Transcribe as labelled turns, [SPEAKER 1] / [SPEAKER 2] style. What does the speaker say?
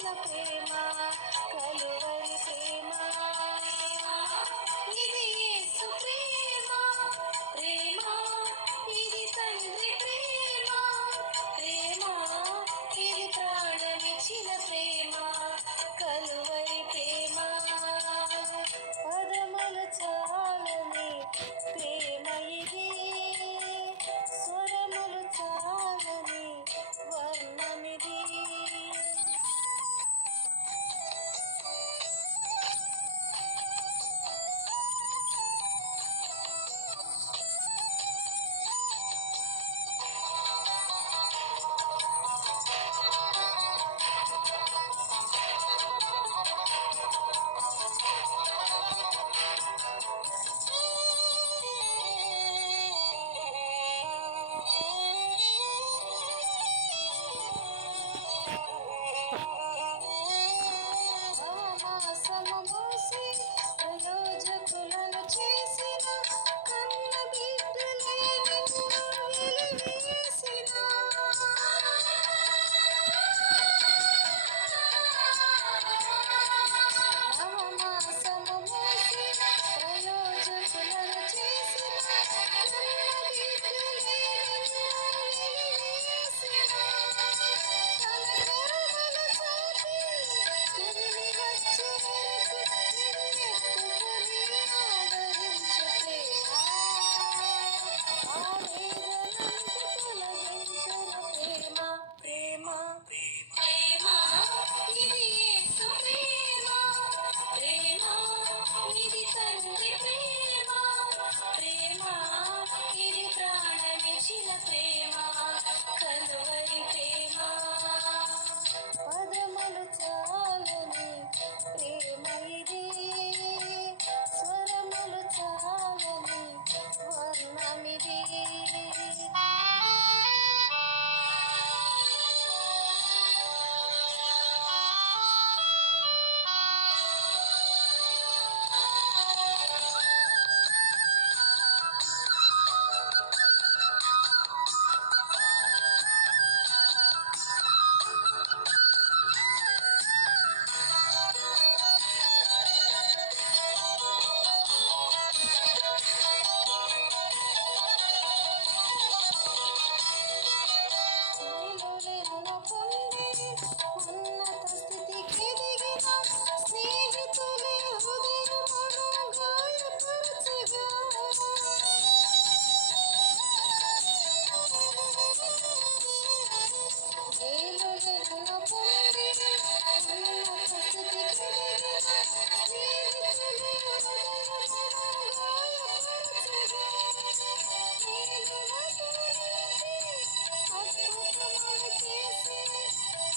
[SPEAKER 1] ప్రేమ కలువ సమమోసి ప్రయోజకుల Lord